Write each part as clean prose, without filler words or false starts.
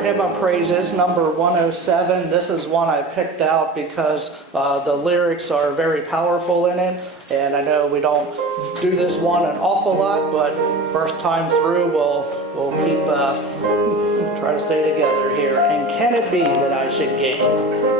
hymn of praises, number 107. This is one I picked out because the lyrics are very powerful in it. And I know we don't do this one an awful lot, but first time through we'll keep try to stay together here. And can it be that I should gain?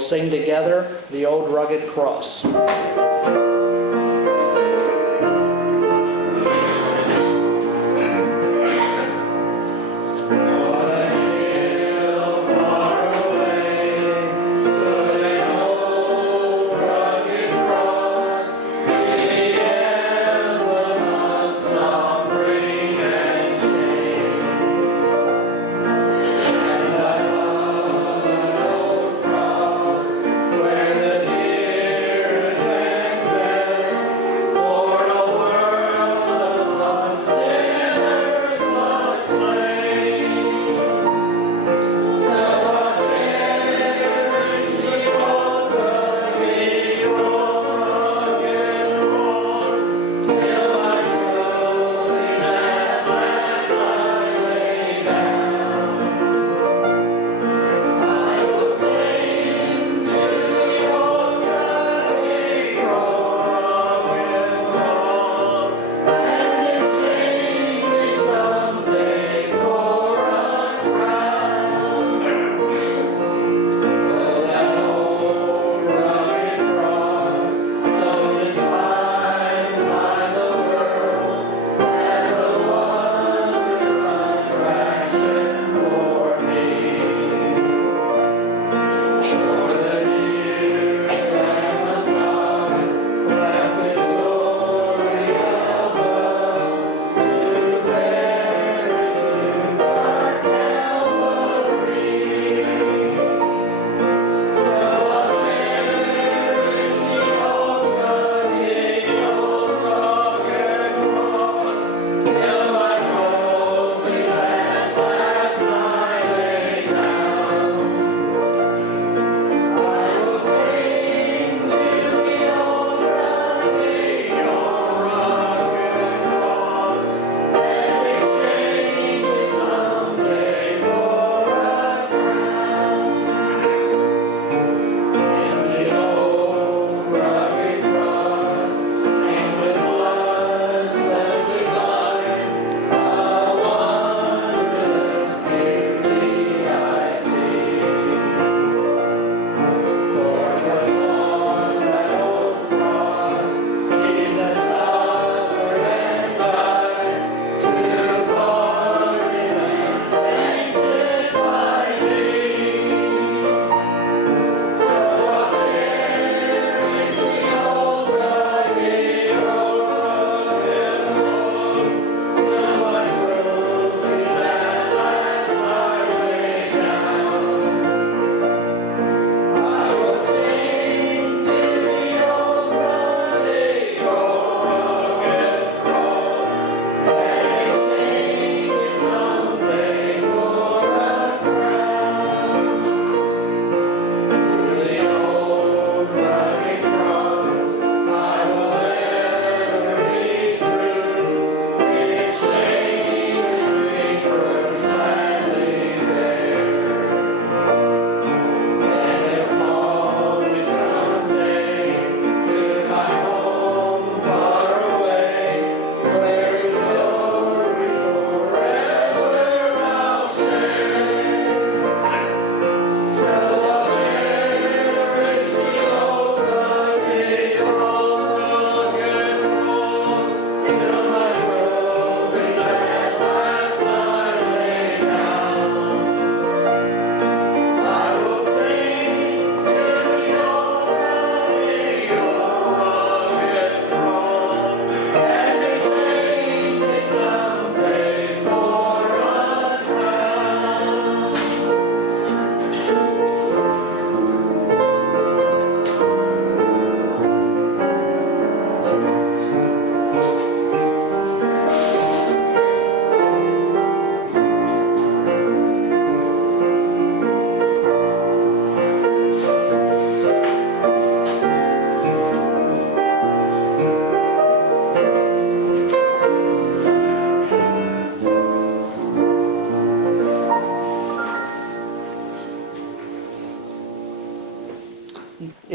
Sing together the old rugged cross. Where the dearest and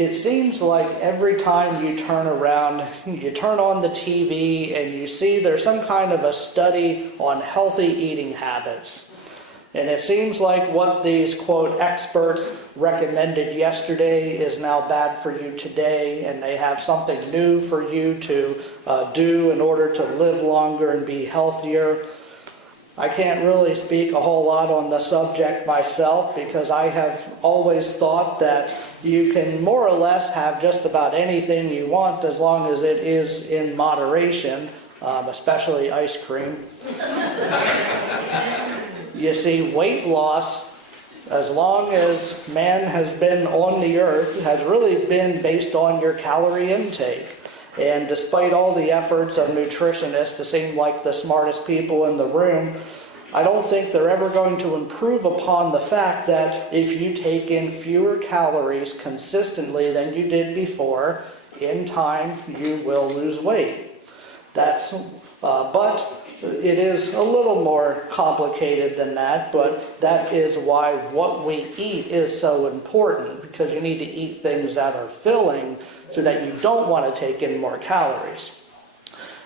it seems like every time you turn around, you turn on the TV and you see there's some kind of a study on healthy eating habits. And it seems like what these, quote, experts recommended yesterday is now bad for you today, and they have something new for you to do in order to live longer and be healthier. I can't really speak a whole lot on the subject myself, because I have always thought that you can more or less have just about anything you want as long as it is in moderation, especially ice cream. You see, weight loss, as long as man has been on the earth, has really been based on your calorie intake. And despite all the efforts of nutritionists to seem like the smartest people in the room, I don't think they're ever going to improve upon the fact that if you take in fewer calories consistently than you did before, in time you will lose weight. But it is a little more complicated than that, but that is why what we eat is so important, because you need to eat things that are filling so that you don't want to take in more calories.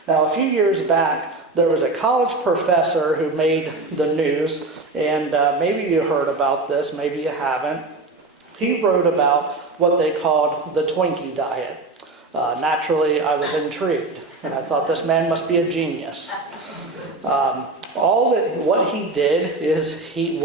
Now, a few years back, there was a college professor who made the news, and maybe you heard about this, maybe you haven't. He wrote about what they called the Twinkie diet. Naturally, I was intrigued, and I thought this man must be a genius. What he did is he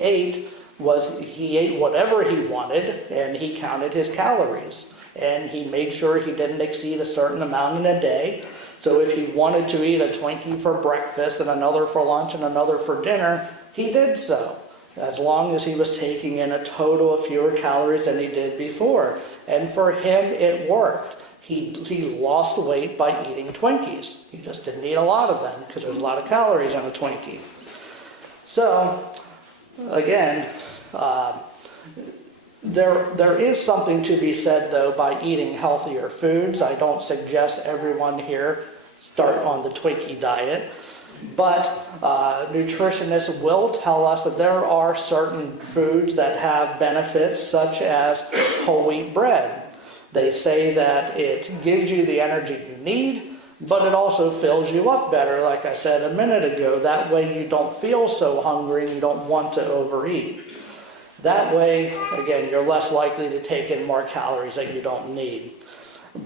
ate whatever he wanted, and he counted his calories, and he made sure he didn't exceed a certain amount in a day. So if he wanted to eat a Twinkie for breakfast and another for lunch and another for dinner, he did so, as long as he was taking in a total of fewer calories than he did before. And for him, it worked. He lost weight by eating Twinkies. He just didn't eat a lot of them because there's a lot of calories in a Twinkie. So, again, there is something to be said, though, by eating healthier foods. I don't suggest everyone here start on the Twinkie diet. But nutritionists will tell us that there are certain foods that have benefits, such as whole wheat bread. They say that it gives you the energy you need, but it also fills you up better, like I said a minute ago. That way you don't feel so hungry and you don't want to overeat. That way, again, you're less likely to take in more calories that you don't need.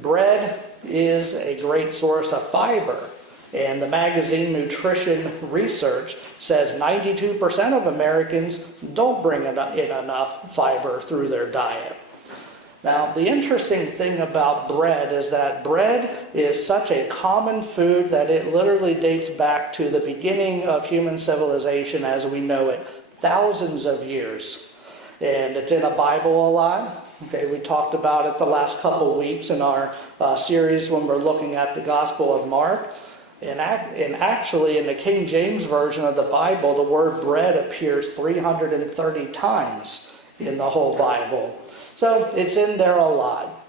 Bread is a great source of fiber, and the magazine Nutrition Research says 92% of Americans don't bring in enough fiber through their diet. Now, the interesting thing about bread is that bread is such a common food that it literally dates back to the beginning of human civilization as we know it, thousands of years. And it's in a Bible a lot. Okay, we talked about it the last couple weeks in our series when we're looking at the Gospel of Mark. And actually, in the King James Version of the Bible, the word bread appears 330 times in the whole Bible. So it's in there a lot.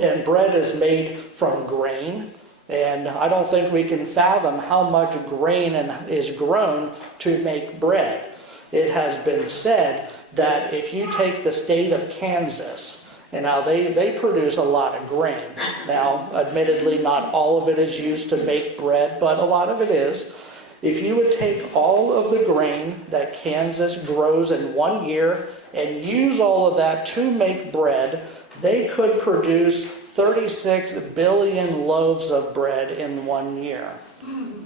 And bread is made from grain. And I don't think we can fathom how much grain is grown to make bread. It has been said that if you take the state of Kansas, and now they produce a lot of grain. Now, admittedly, not all of it is used to make bread, but a lot of it is. If you would take all of the grain that Kansas grows in 1 year and use all of that to make bread, they could produce 36 billion loaves of bread in 1 year.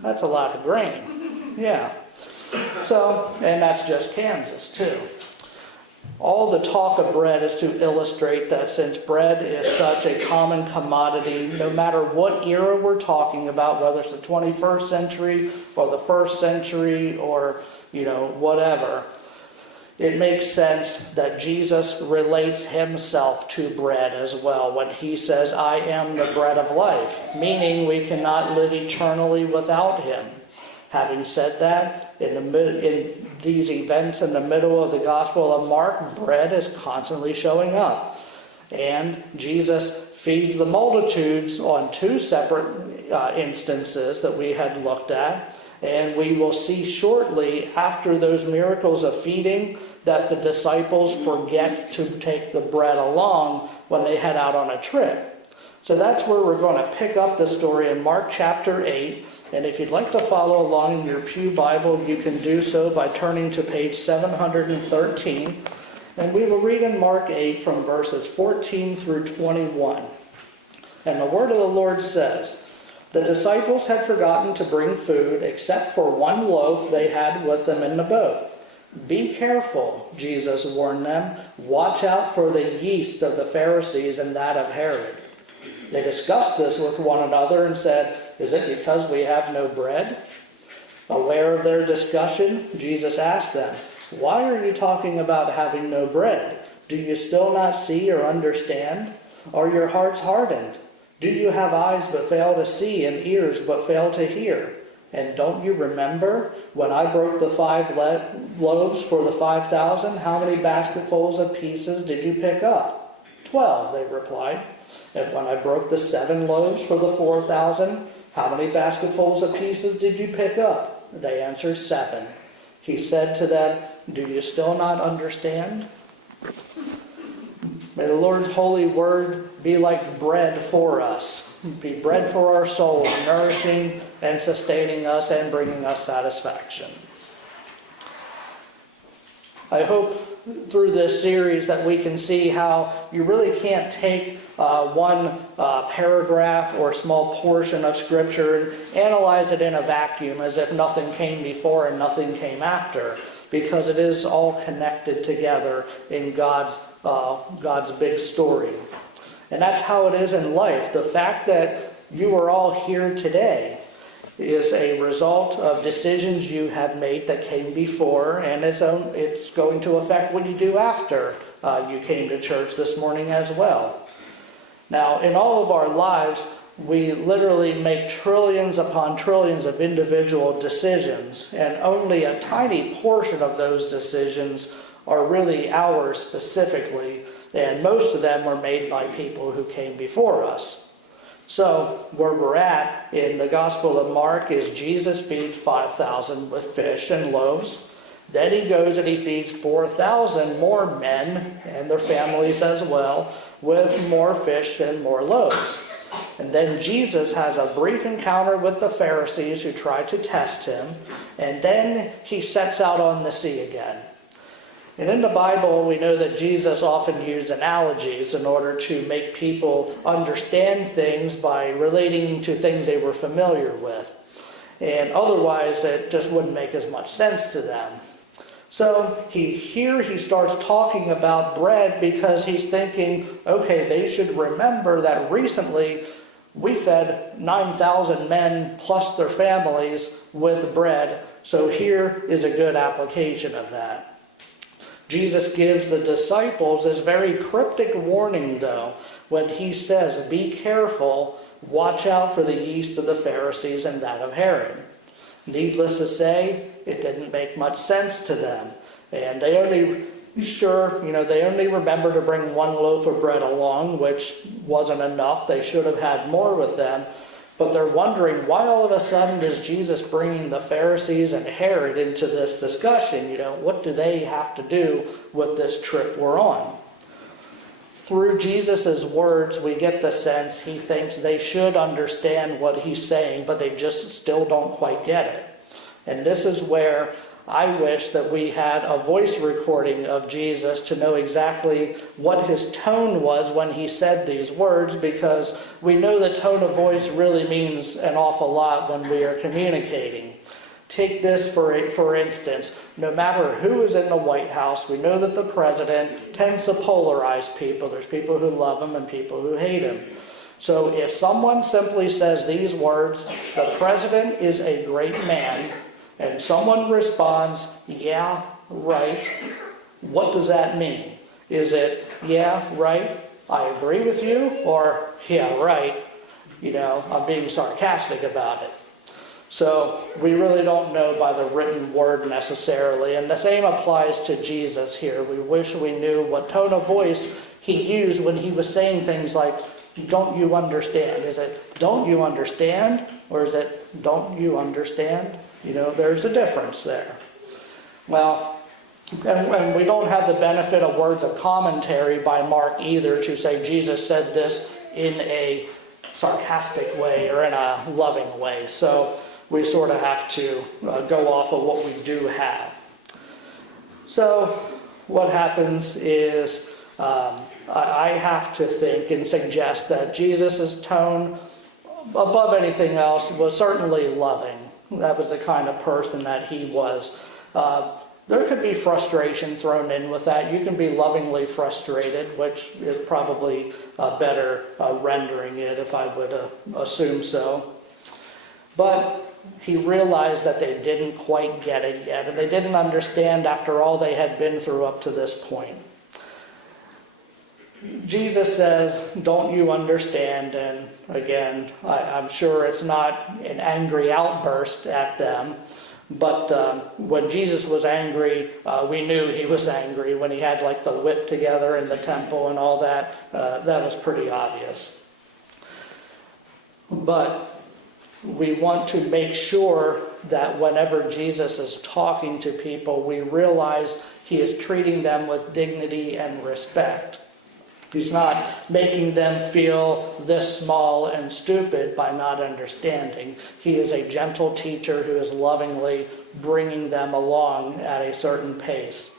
That's a lot of grain. Yeah. So, and that's just Kansas, too. All the talk of bread is to illustrate that since bread is such a common commodity, no matter what era we're talking about, whether it's the 21st century or the 1st century or, whatever, it makes sense that Jesus relates himself to bread as well when he says, I am the bread of life, meaning we cannot live eternally without him. Having said that, in these events in the middle of the Gospel of Mark, bread is constantly showing up. And Jesus feeds the multitudes on two separate instances that we had looked at. And we will see shortly after those miracles of feeding that the disciples forget to take the bread along when they head out on a trip. So that's where we're going to pick up the story in Mark chapter 8. And if you'd like to follow along in your pew Bible, you can do so by turning to page 713. And we will read in Mark 8 from verses 14 through 21. And the word of the Lord says, "The disciples had forgotten to bring food except for one loaf they had with them in the boat. 'Be careful,' Jesus warned them. 'Watch out for the yeast of the Pharisees and that of Herod.' They discussed this with one another and said, 'Is it because we have no bread?' Aware of their discussion, Jesus asked them, 'Why are you talking about having no bread? Do you still not see or understand? Are your hearts hardened? Do you have eyes but fail to see and ears but fail to hear? And don't you remember when I broke the 5 loaves for the 5,000? How many basketfuls of pieces did you pick up?' 12, they replied. And when I broke the 7 loaves for the 4,000, how many basketfuls of pieces did you pick up? They answered, 7. He said to them, 'Do you still not understand?' May the Lord's holy word be like bread for us, be bread for our souls, nourishing and sustaining us and bringing us satisfaction. I hope through this series that we can see how you really can't take one paragraph or small portion of Scripture and analyze it in a vacuum as if nothing came before and nothing came after, because it is all connected together in God's big story. And that's how it is in life. The fact that you are all here today is a result of decisions you have made that came before, and it's going to affect what you do after you came to church this morning as well. Now, in all of our lives, we literally make trillions upon trillions of individual decisions, and only a tiny portion of those decisions are really ours specifically, and most of them were made by people who came before us. So, where we're at in the Gospel of Mark is Jesus feeds 5,000 with fish and loaves. Then he goes and he feeds 4,000 more men and their families as well with more fish and more loaves. And then Jesus has a brief encounter with the Pharisees who try to test him, and then he sets out on the sea again. And in the Bible, we know that Jesus often used analogies in order to make people understand things by relating to things they were familiar with. And otherwise, it just wouldn't make as much sense to them. So he starts talking about bread because he's thinking, okay, they should remember that recently we fed 9,000 men plus their families with bread. So here is a good application of that. Jesus gives the disciples this very cryptic warning, though, when he says, "Be careful, watch out for the yeast of the Pharisees and that of Herod." Needless to say, it didn't make much sense to them. And they only remembered to bring 1 loaf of bread along, which wasn't enough. They should have had more with them. But they're wondering, why all of a sudden is Jesus bringing the Pharisees and Herod into this discussion? What do they have to do with this trip we're on? Through Jesus' words, we get the sense he thinks they should understand what he's saying, but they just still don't quite get it. And this is where I wish that we had a voice recording of Jesus to know exactly what his tone was when he said these words, because we know the tone of voice really means an awful lot when we are communicating. Take this for instance. No matter who is in the White House, we know that the president tends to polarize people. There's people who love him and people who hate him. So if someone simply says these words, "The president is a great man," and someone responds, "Yeah, right," what does that mean? Is it, "Yeah, right, I agree with you," or "Yeah, right, I'm being sarcastic about it"? So we really don't know by the written word necessarily. And the same applies to Jesus here. We wish we knew what tone of voice he used when he was saying things like, "Don't you understand?" Is it, "Don't you understand?" Or is it, don't you understand? There's a difference there. Well, and we don't have the benefit of words of commentary by Mark either to say Jesus said this in a sarcastic way or in a loving way. So we sort of have to go off of what we do have. So what happens is I have to think and suggest that Jesus' tone, above anything else, was certainly loving. That was the kind of person that he was. There could be frustration thrown in with that. You can be lovingly frustrated, which is probably better rendering it, if I would assume so. But he realized that they didn't quite get it yet, and they didn't understand after all they had been through up to this point. Jesus says, don't you understand? And again, I'm sure it's not an angry outburst at them. But when Jesus was angry, we knew he was angry. When he had like the whip together in the temple and all that, that was pretty obvious. But we want to make sure that whenever Jesus is talking to people, we realize he is treating them with dignity and respect. He's not making them feel this small and stupid by not understanding. He is a gentle teacher who is lovingly bringing them along at a certain pace.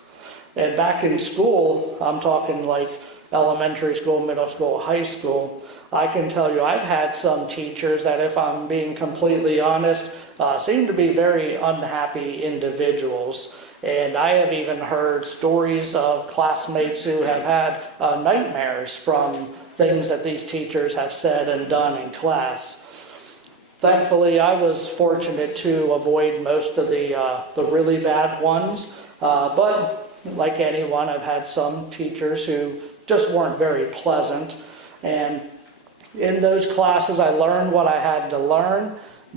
And back in school, I'm talking like elementary school, middle school, high school, I can tell you I've had some teachers that, if I'm being completely honest, seem to be very unhappy individuals. And I have even heard stories of classmates who have had nightmares from things that these teachers have said and done in class. Thankfully, I was fortunate to avoid most of the really bad ones. But like anyone, I've had some teachers who just weren't very pleasant. And in those classes, I learned what I had to learn,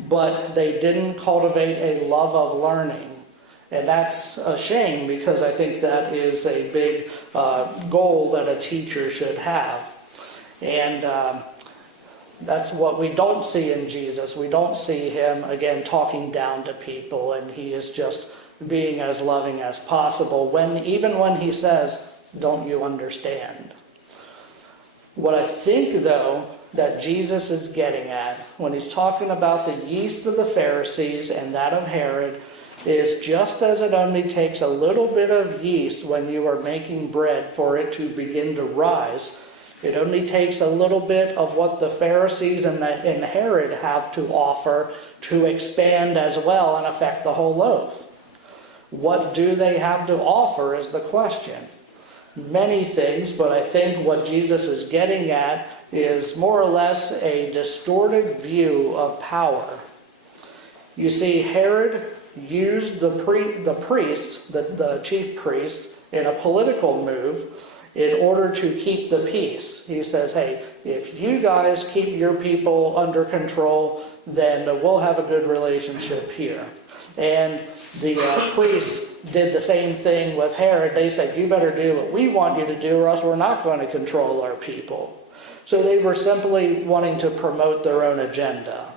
but they didn't cultivate a love of learning. And that's a shame, because I think that is a big goal that a teacher should have. And that's what we don't see in Jesus. We don't see him, again, talking down to people, and he is just being as loving as possible, even when he says, don't you understand? What I think, though, that Jesus is getting at when he's talking about the yeast of the Pharisees and that of Herod is, just as it only takes a little bit of yeast when you are making bread for it to begin to rise, it only takes a little bit of what the Pharisees and Herod have to offer to expand as well and affect the whole loaf. What do they have to offer is the question. Many things, but I think what Jesus is getting at is more or less a distorted view of power. You see, Herod used the chief priest, in a political move in order to keep the peace. He says, hey, if you guys keep your people under control, then we'll have a good relationship here. And the priest did the same thing with Herod. They said, you better do what we want you to do, or else we're not going to control our people. So they were simply wanting to promote their own agenda.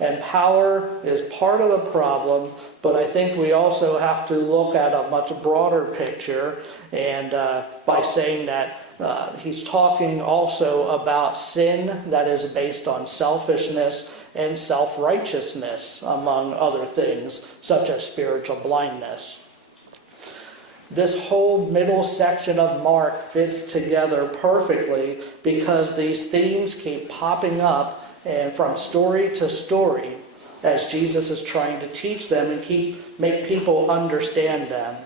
And power is part of the problem, but I think we also have to look at a much broader picture, and by saying that he's talking also about sin that is based on selfishness and self-righteousness, among other things, such as spiritual blindness. This whole middle section of Mark fits together perfectly because these themes keep popping up and from story to story as Jesus is trying to teach them and make people understand them.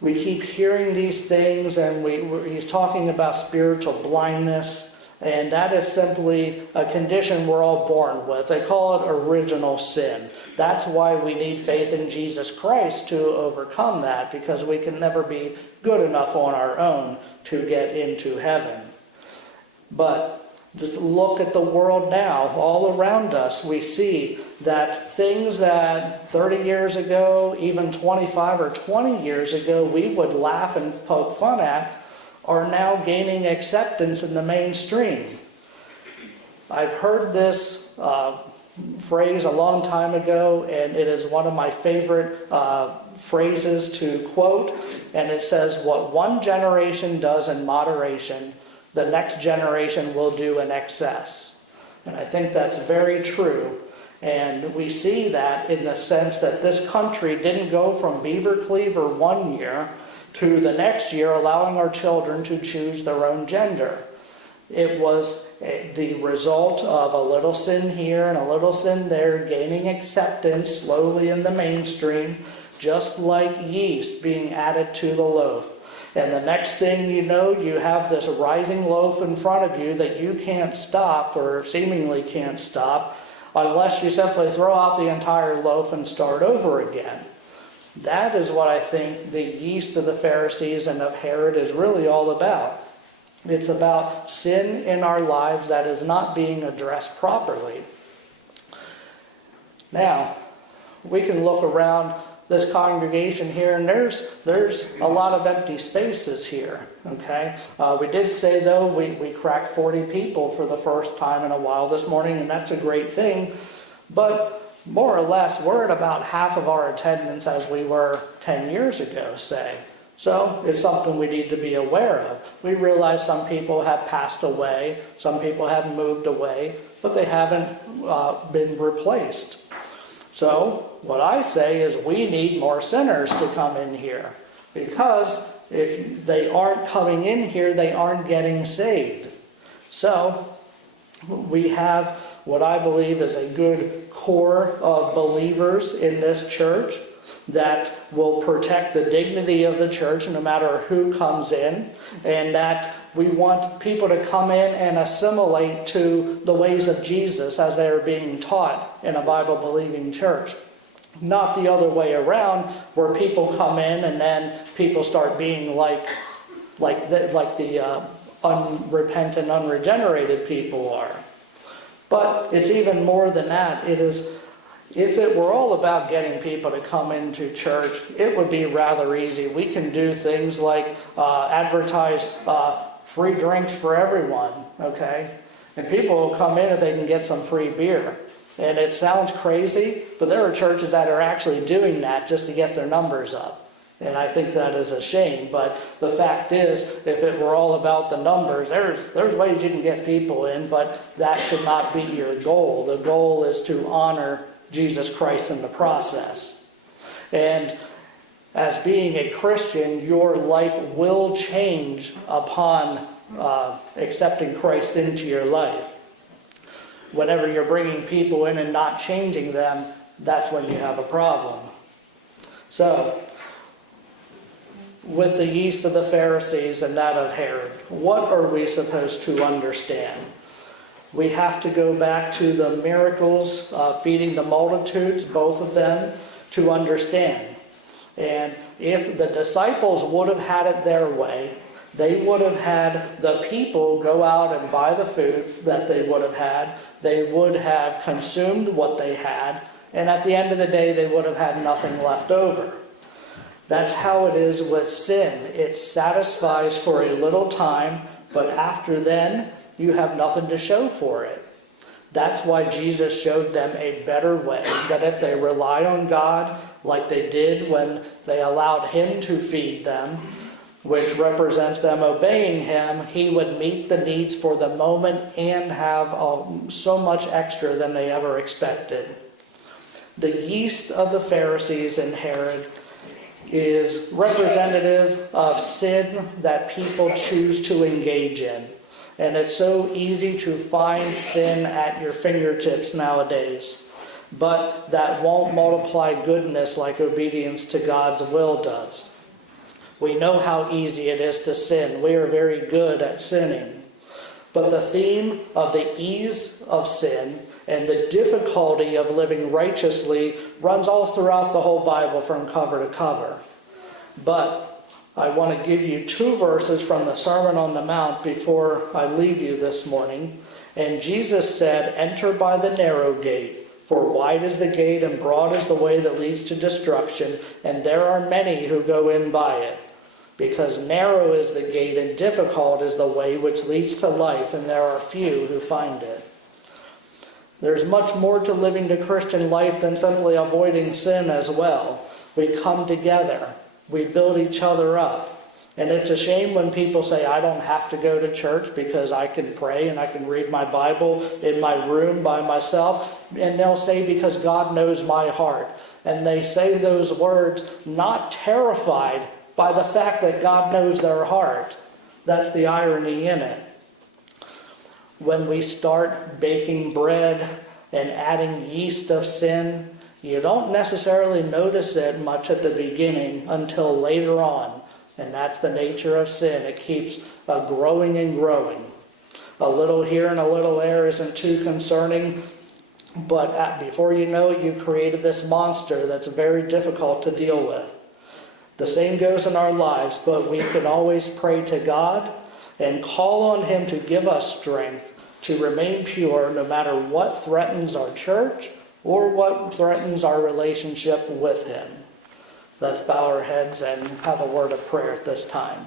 We keep hearing these things, and he's talking about spiritual blindness, and that is simply a condition we're all born with. They call it original sin. That's why we need faith in Jesus Christ to overcome that, because we can never be good enough on our own to get into heaven. But just look at the world now. All around us, we see that things that 30 years ago, even 25 or 20 years ago, we would laugh and poke fun at, are now gaining acceptance in the mainstream. I've heard this phrase a long time ago, and it is one of my favorite phrases to quote, and it says, "What one generation does in moderation, the next generation will do in excess." And I think that's very true. And we see that in the sense that this country didn't go from beaver cleaver one year to the next year allowing our children to choose their own gender. It was the result of a little sin here and a little sin there, gaining acceptance slowly in the mainstream, just like yeast being added to the loaf. And the next thing you know, you have this rising loaf in front of you that you can't stop, or seemingly can't stop, unless you simply throw out the entire loaf and start over again. That is what I think the yeast of the Pharisees and of Herod is really all about. It's about sin in our lives that is not being addressed properly. Now, we can look around this congregation here, and there's a lot of empty spaces here, okay? We did say, though, we cracked 40 people for the first time in a while this morning, and that's a great thing. But more or less, we're at about half of our attendance as we were 10 years ago, say. So it's something we need to be aware of. We realize some people have passed away, some people have moved away, but they haven't been replaced. So what I say is we need more sinners to come in here, because if they aren't coming in here, they aren't getting saved. So we have what I believe is a good core of believers in this church that will protect the dignity of the church no matter who comes in, and that we want people to come in and assimilate to the ways of Jesus as they are being taught in a Bible-believing church. Not the other way around, where people come in and then people start being like the unrepentant, unregenerated people are. But it's even more than that. It is, if it were all about getting people to come into church, it would be rather easy. We can do things like advertise free drinks for everyone, okay? And people will come in if they can get some free beer. And it sounds crazy, but there are churches that are actually doing that just to get their numbers up. And I think that is a shame. But the fact is, if it were all about the numbers, there's ways you can get people in, but that should not be your goal. The goal is to honor Jesus Christ in the process. And as being a Christian, your life will change upon accepting Christ into your life. Whenever you're bringing people in and not changing them, that's when you have a problem. So, with the yeast of the Pharisees and that of Herod, what are we supposed to understand? We have to go back to the miracles feeding the multitudes, both of them, to understand. And if the disciples would have had it their way, they would have had the people go out and buy the food that they would have had. They would have consumed what they had. And at the end of the day, they would have had nothing left over. That's how it is with sin. It satisfies for a little time, but after then, you have nothing to show for it. That's why Jesus showed them a better way, that if they rely on God like they did when they allowed Him to feed them, which represents them obeying Him, He would meet the needs for the moment and have so much extra than they ever expected. The yeast of the Pharisees and Herod is representative of sin that people choose to engage in. And it's so easy to find sin at your fingertips nowadays. But that won't multiply goodness like obedience to God's will does. We know how easy it is to sin. We are very good at sinning. But the theme of the ease of sin and the difficulty of living righteously runs all throughout the whole Bible from cover to cover. But I want to give you 2 verses from the Sermon on the Mount before I leave you this morning. And Jesus said, "Enter by the narrow gate, for wide is the gate and broad is the way that leads to destruction, and there are many who go in by it. Because narrow is the gate and difficult is the way which leads to life, and there are few who find it." There's much more to living the Christian life than simply avoiding sin as well. We come together. We build each other up. And it's a shame when people say, I don't have to go to church because I can pray and I can read my Bible in my room by myself. And they'll say, because God knows my heart. And they say those words not terrified by the fact that God knows their heart. That's the irony in it. When we start baking bread and adding yeast of sin, you don't necessarily notice it much at the beginning until later on. And that's the nature of sin. It keeps growing and growing. A little here and a little there isn't too concerning, but before you know it, you've created this monster that's very difficult to deal with. The same goes in our lives, but we can always pray to God and call on Him to give us strength to remain pure no matter what threatens our church or what threatens our relationship with Him. Let's bow our heads and have a word of prayer at this time.